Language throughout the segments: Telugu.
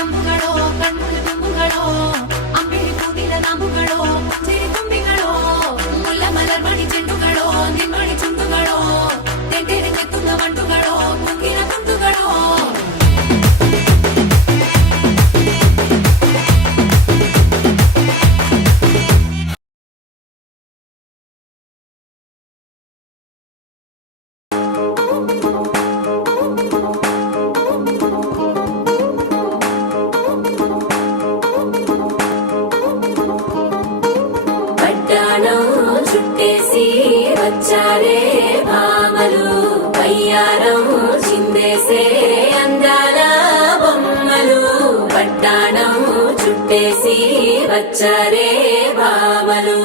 ಅಂಬುಗಳೋ ಕಣ್ಮುಳು ತುಂಬುಗಳೋ ಅಂಬಿಳಿ ಕೂದಿದ ನಾಂಬುಗಳೋ ಚಿರಿ ತುಂಬಿಗಳೋ ಮುಲ್ಲ ಮಲರ್ ಮಣಿ ಚೆಂಡುಗಳೋ ನಿಮ್ಮಣಿ ಚುಂಡುಗಳೋ ತೆಂಟೆರೆ ಕೆತ್ತುವ ಬಂಡುಗಳೋ ಮುಗ್ಗಿನ ತುಂಡುಗಳೋ చుట్టేసి వచ్చారే భామలు వయ్యారం చిందేసే అందాల బొమ్మలు పట్టాణం చుట్టేసి వచ్చారే భామలు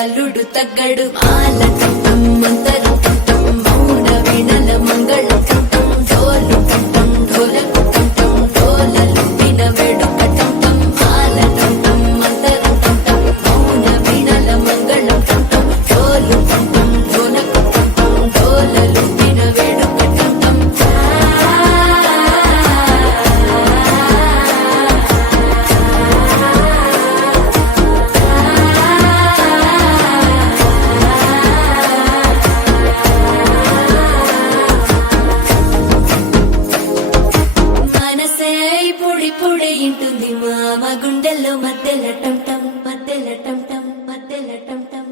అల్లుడు తగ్గడు మాల కంఠం మంతరు కంఠం మౌన వీణల మంగళ కంఠం డోలు కంఠం డోలకు కంఠం డోలలు విన వేడుక కంఠం మాల కంఠం మంతరు కంఠం మౌన వీణల మంగళ కంఠం డోలు కంఠం డోలకు కంఠం డోలలు విన వేడుక కంఠం ఇంటుంది మామ గుండెల్లో మధ్యల టంటం మధ్యల టంటం మధ్యల టంటం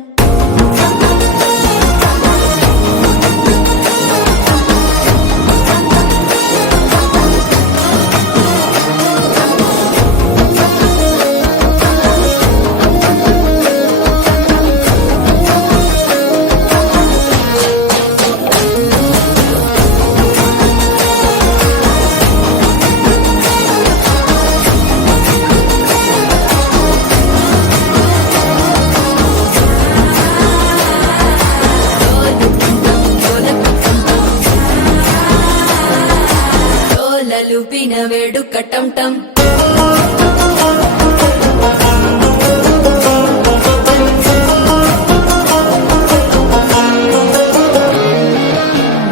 లూపిన వేడుక టంటం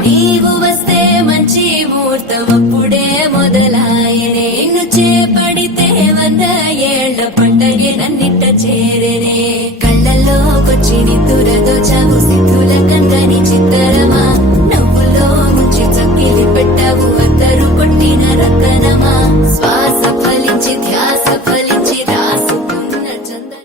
నీవు వస్తే మంచి ముహూర్తం అప్పుడే మొదలాయనే నిన్ను చేపడితే 100 ఏళ్ల పండగే నన్నిట్ట చేరేనే కళ్ళల్లోకొచ్చి నిద్దురదోచావు సిద్ధుల కందని చిత్తరమా నవ్వులో ముంచి చక్కిలి పెట్టావు అందరూ కొట్టిన రతనమా శ్వాస ఫలించి ధ్యాస ఫలించి రాసుకున్న చందన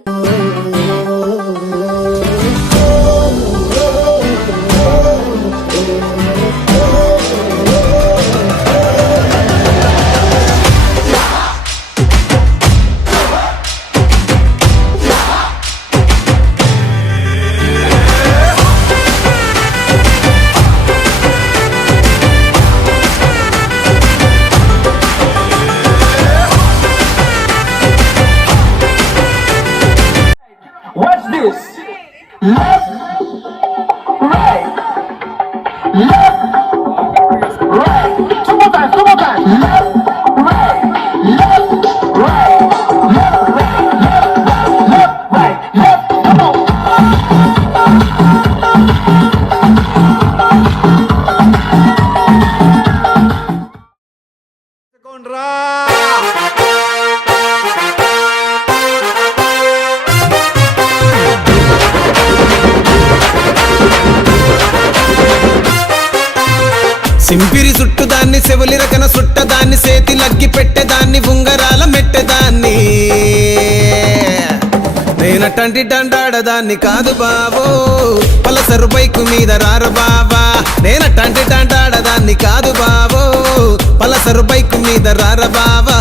సింపిరి చుట్టుదాన్ని చెవులి రకన సుట్టదాన్ని సేతి లగ్గి పెట్టేదాన్ని ఉంగరాల మెట్టేదాన్ని నేనటంటి డండాడదాన్ని కాదు బాబో పలసరు బైకు మీద రార బాబా నేనటంటి డండాడదాన్ని కాదు బాబో పలసరు బైకు మీద రార బాబా